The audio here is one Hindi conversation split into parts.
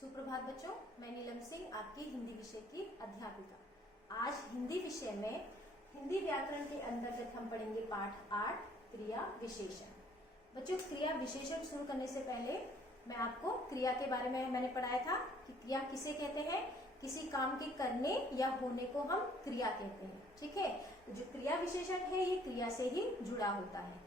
सुप्रभात बच्चों, मैं नीलम सिंह आपकी हिंदी विषय की अध्यापिका। आज हिंदी विषय में हिंदी व्याकरण के अंतर्गत हम पढ़ेंगे पाठ 8 क्रिया विशेषण। बच्चों, क्रिया विशेषण शुरू करने से पहले मैं आपको क्रिया के बारे में मैंने पढ़ाया था कि क्रिया किसे कहते हैं। किसी काम के करने या होने को हम क्रिया कहते हैं। ठीक है, तो जो क्रिया विशेषण है ये क्रिया से ही जुड़ा होता है।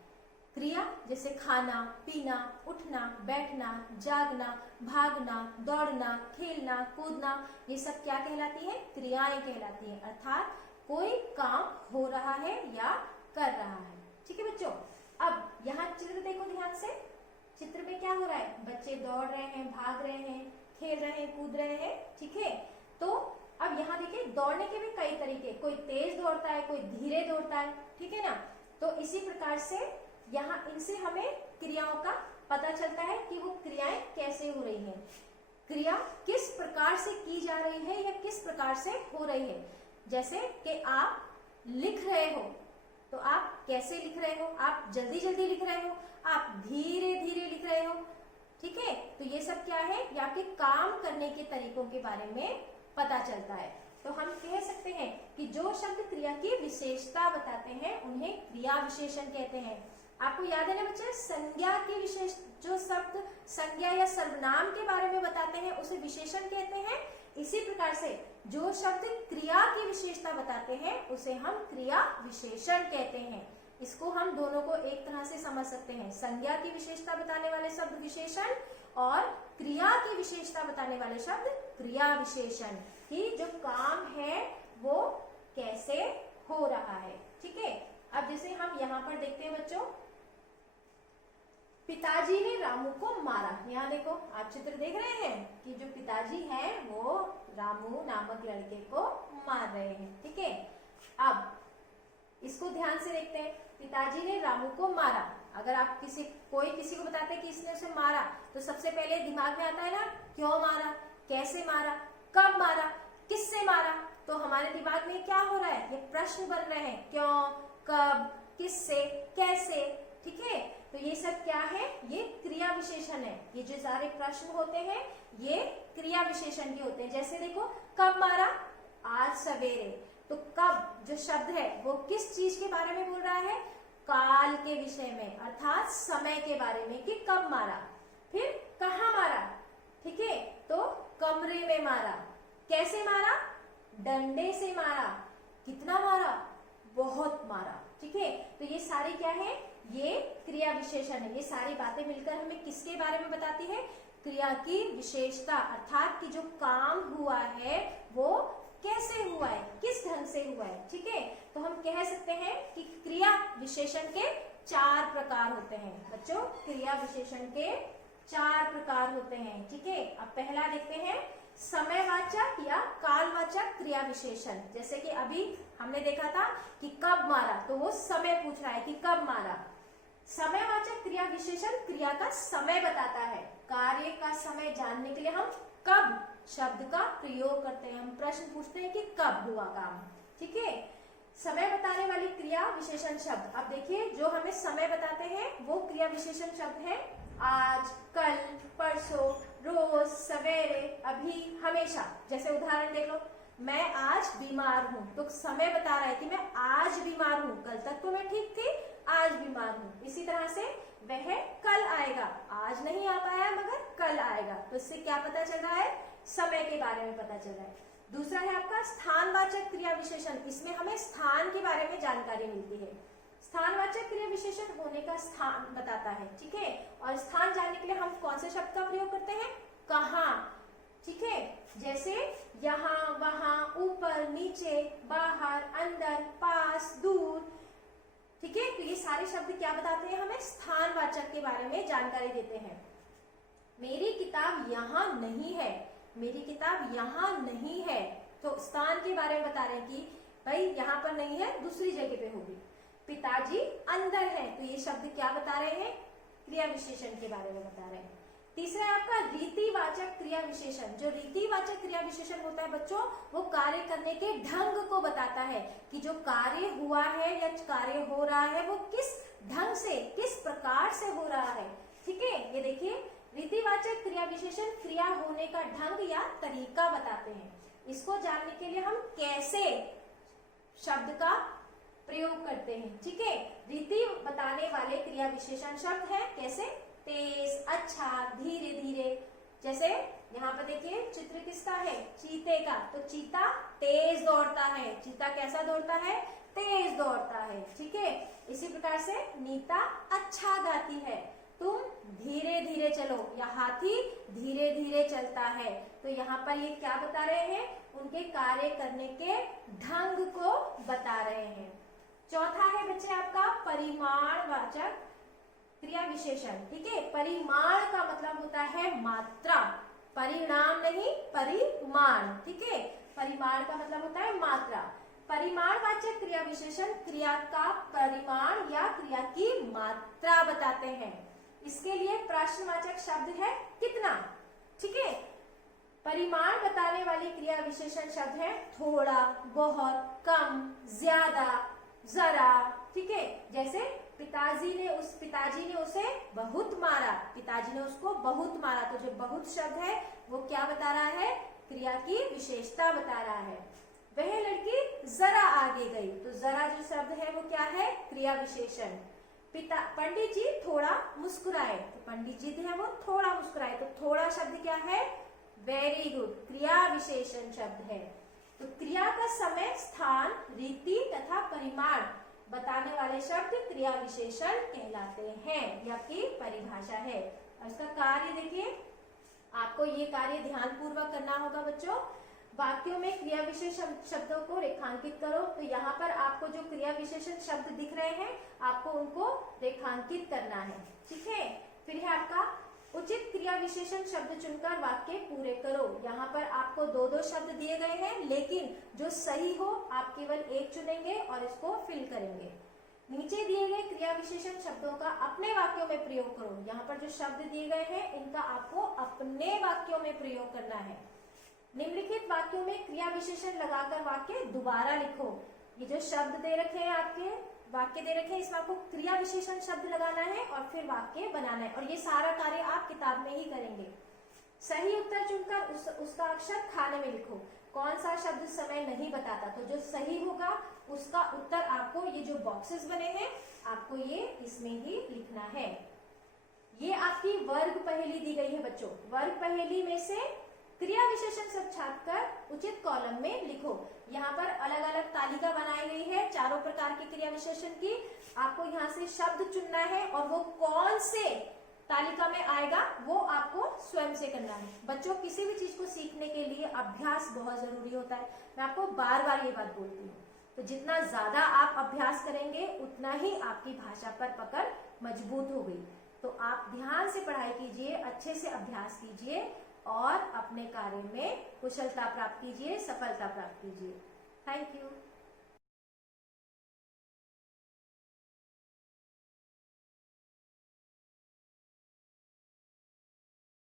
क्रिया जैसे खाना, पीना, उठना, बैठना, जागना, भागना, दौड़ना, खेलना, कूदना, ये सब क्या कहलाती है? क्रियाएं कहलाती हैं। अर्थात कोई काम हो रहा है या कर रहा है। ठीक है बच्चों, अब यहाँ चित्र देखो ध्यान से। चित्र में क्या हो रहा है? बच्चे दौड़ रहे हैं, भाग रहे हैं, खेल रहे हैं, कूद रहे हैं। ठीक है, तो अब यहाँ देखिए दौड़ने के भी कई तरीके, कोई तेज दौड़ता है, कोई धीरे दौड़ता है। ठीक है ना, तो इसी प्रकार से यहाँ इनसे हमें क्रियाओं का पता चलता है कि वो क्रियाएं कैसे हो रही हैं, क्रिया किस प्रकार से की जा रही है या किस प्रकार से हो रही है। जैसे कि आप लिख रहे हो, तो आप कैसे लिख रहे हो? आप जल्दी जल्दी लिख रहे हो, आप धीरे धीरे लिख रहे हो। ठीक है, तो ये सब क्या है? या आपके काम करने के तरीकों के बारे में पता चलता है। तो हम कह सकते हैं कि जो शब्द क्रिया की विशेषता बताते हैं उन्हें क्रिया विशेषण कहते हैं। आपको याद है ना बच्चे, संज्ञा की विशेष, जो शब्द संज्ञा या सर्वनाम के बारे में बताते हैं उसे विशेषण कहते हैं। इसी प्रकार से जो शब्द क्रिया की विशेषता बताते हैं उसे हम क्रिया विशेषण कहते हैं। इसको हम दोनों को एक तरह से समझ सकते हैं। संज्ञा की विशेषता बताने वाले शब्द विशेषण और क्रिया की विशेषता बताने वाले शब्द क्रिया विशेषण, कि जो काम है वो कैसे हो रहा है। ठीक है, अब जैसे हम यहाँ पर देखते हैं बच्चों, पिताजी ने रामू को मारा। यहाँ देखो, आप चित्र देख रहे हैं कि जो पिताजी हैं वो रामू नामक लड़के को मार रहे हैं। ठीक है, अब इसको ध्यान से देखते हैं। पिताजी ने रामू को मारा। अगर आप कोई किसी को बताते हैं कि इसने उसे मारा, तो सबसे पहले दिमाग में आता है ना, क्यों मारा, कैसे मारा, कब मारा, किससे मारा। तो हमारे दिमाग में क्या हो रहा है? ये प्रश्न बन रहे हैं, क्यों, कब, किससे, कैसे। ठीक है, तो ये सब क्या है? ये क्रिया विशेषण है। ये जो सारे प्रश्न होते हैं ये क्रिया विशेषण के होते हैं। जैसे देखो, कब मारा? आज सवेरे। तो कब जो शब्द है वो किस चीज के बारे में बोल रहा है? काल के विषय में, अर्थात समय के बारे में, कि कब मारा। फिर कहाँ मारा? ठीक है, तो कमरे में मारा। कैसे मारा? डंडे से मारा। कितना मारा? बहुत मारा। ठीक है, तो ये सारी क्या है? ये क्रिया विशेषण है। ये सारी बातें मिलकर हमें किसके बारे में बताती है? क्रिया की विशेषता, अर्थात कि जो काम हुआ है वो कैसे हुआ है, किस ढंग से हुआ है। ठीक है, तो हम कह सकते हैं कि क्रिया विशेषण के 4 प्रकार होते हैं। बच्चों, क्रिया विशेषण के 4 प्रकार होते हैं। ठीक है, अब पहला देखते हैं, समयवाचक या कालवाचक क्रिया विशेषण। जैसे कि अभी हमने देखा था कि कब मारा, तो वो समय पूछ रहा है कि कब मारा। समयवाचक क्रिया विशेषण क्रिया का समय बताता है। कार्य का समय जानने के लिए हम कब शब्द का प्रयोग करते हैं। हम प्रश्न पूछते हैं कि कब हुआ काम। ठीक है, समय बताने वाली क्रिया विशेषण शब्द। अब देखिए, जो हमें समय बताते हैं वो क्रिया विशेषण शब्द है आज, कल, परसों, रोज, सवेरे, अभी, हमेशा। जैसे उदाहरण देख लो, मैं आज बीमार हूँ, तो समय बता रहा है कि मैं आज बीमार हूँ। कल तक तो मैं ठीक थी, आज बीमार हूँ। इसी तरह से वह कल आएगा, आज नहीं आ पाया मगर कल आएगा। तो इससे क्या पता चल रहा है? समय के बारे में पता चल रहा है। दूसरा है आपका स्थानवाचक क्रिया विशेषण। इसमें हमें स्थान के बारे में जानकारी मिलती है। स्थानवाचक क्रिया विशेषण होने का स्थान बताता है। ठीक है, और स्थान जानने के लिए हम कौन से शब्द का प्रयोग करते हैं? कहाँ। ठीक है, जैसे यहाँ, वहां, ऊपर, नीचे, बाहर, अंदर, पास, दूर। ठीक है, तो ये सारे शब्द क्या बताते हैं? हमें स्थानवाचक के बारे में जानकारी देते हैं। मेरी किताब यहाँ नहीं है, मेरी किताब यहाँ नहीं है, तो स्थान के बारे में बता रहे हैं कि भाई यहाँ पर नहीं है, दूसरी जगह पे होगी। पिताजी अंदर है, तो ये शब्द क्या बता रहे हैं? क्रिया विशेषण के बारे में बता रहे हैं। तीसरा है आपका रीतिवाचक क्रिया विशेषण। जो रीतिवाचक क्रिया विशेषण होता है बच्चों, वो कार्य करने के ढंग को बताता है कि जो कार्य हुआ है या कार्य हो रहा है वो किस ढंग से, किस प्रकार से हो रहा है। ठीक है, ये देखिए, रीतिवाचक क्रिया विशेषण क्रिया होने का ढंग या तरीका बताते हैं। इसको जानने के लिए हम कैसे शब्द का प्रयोग करते हैं, ठीक है। रीति बताने वाले क्रिया विशेषण शब्द है कैसे, तेज, अच्छा, धीरे धीरे। जैसे यहाँ पर देखिए चित्र किसका है, चीते का, तो चीता तेज दौड़ता है। चीता कैसा दौड़ता है, तेज दौड़ता है, ठीक है। इसी प्रकार से नीता अच्छा गाती है, तुम धीरे धीरे चलो, या हाथी धीरे धीरे चलता है। तो यहाँ पर ये क्या बता रहे हैं, उनके कार्य करने के ढंग को बता रहे हैं। चौथा है बच्चे आपका परिमाणवाचक क्रिया विशेषण, ठीक है। परिमाण का मतलब होता है मात्रा, परिणाम नहीं, परिमाण, ठीक है। परिमाण का मतलब होता है मात्रा। परिमाणवाचक क्रिया विशेषण क्रिया का परिमाण या क्रिया की मात्रा बताते हैं। इसके लिए प्रश्नवाचक शब्द है कितना, ठीक है। परिमाण बताने वाली क्रिया विशेषण शब्द है थोड़ा, बहुत, कम, ज्यादा, जरा, ठीक है। जैसे पिताजी ने उसे बहुत मारा, पिताजी ने उसको बहुत मारा, तो जो बहुत शब्द है वो क्या बता रहा है, क्रिया की विशेषता बता रहा है। वह लड़की जरा आगे गई, तो जरा जो शब्द है वो क्या है, क्रिया विशेषण। पंडित जी थोड़ा मुस्कुराए, तो पंडित जी है वो थोड़ा मुस्कुराए, तो थोड़ा शब्द क्या है, वेरी गुड, क्रिया विशेषण शब्द है। तो क्रिया का समय, स्थान, रीति तथा परिमाण बताने वाले शब्द क्रिया विशेषण कहलाते हैं। ये आपकी परिभाषा है। और इसका कार्य देखिए, आपको ये कार्य ध्यान पूर्वक करना होगा बच्चों। वाक्यों में क्रिया विशेषण शब्दों को रेखांकित करो। तो यहाँ पर आपको जो क्रिया विशेषण शब्द दिख रहे हैं, आपको उनको रेखांकित करना है, ठीक है। फिर है आपका उचित क्रिया विशेषण शब्द चुनकर वाक्य पूरे करो। यहाँ पर आपको दो दो शब्द दिए गए हैं, लेकिन जो सही हो आप केवल एक चुनेंगे और इसको फिल करेंगे। नीचे दिए गए क्रिया विशेषण शब्दों का अपने वाक्यों में प्रयोग करो। यहाँ पर जो शब्द दिए गए हैं इनका आपको अपने वाक्यों में प्रयोग करना है। निम्नलिखित वाक्यों में क्रिया विशेषण लगाकर वाक्य दोबारा लिखो। ये जो शब्द दे रखे हैं, आपके वाक्य दे रखे हैं, इसमें आपको क्रिया विशेषण शब्द लगाना है और फिर वाक्य बनाना है, और ये सारा कार्य आप किताब में ही करेंगे। सही उत्तर चुनकर उसका अक्षर खाने में लिखो। कौन सा शब्द समय नहीं बताता, तो जो सही होगा उसका उत्तर आपको, ये जो बॉक्सेस बने हैं आपको ये इसमें ही लिखना है। ये आपकी वर्ग पहेली दी गई है बच्चों। वर्ग पहेली में से क्रिया विशेषण शब्द छापकर उचित कॉलम में लिखो। यहाँ पर अलग अलग तालिका बनाई गई है चारों प्रकार की क्रिया विशेषण की। आपको यहाँ से शब्द चुनना है और वो कौन से तालिका में आएगा वो आपको स्वयं से करना है। बच्चों, किसी भी चीज को सीखने के लिए अभ्यास बहुत जरूरी होता है। मैं आपको बार बार ये बात बोलती हूँ। तो जितना ज्यादा आप अभ्यास करेंगे उतना ही आपकी भाषा पर पकड़ मजबूत हो गई। तो आप ध्यान से पढ़ाई कीजिए, अच्छे से अभ्यास कीजिए और अपने कार्य में कुशलता प्राप्त कीजिए, सफलता प्राप्त कीजिए। Thank you.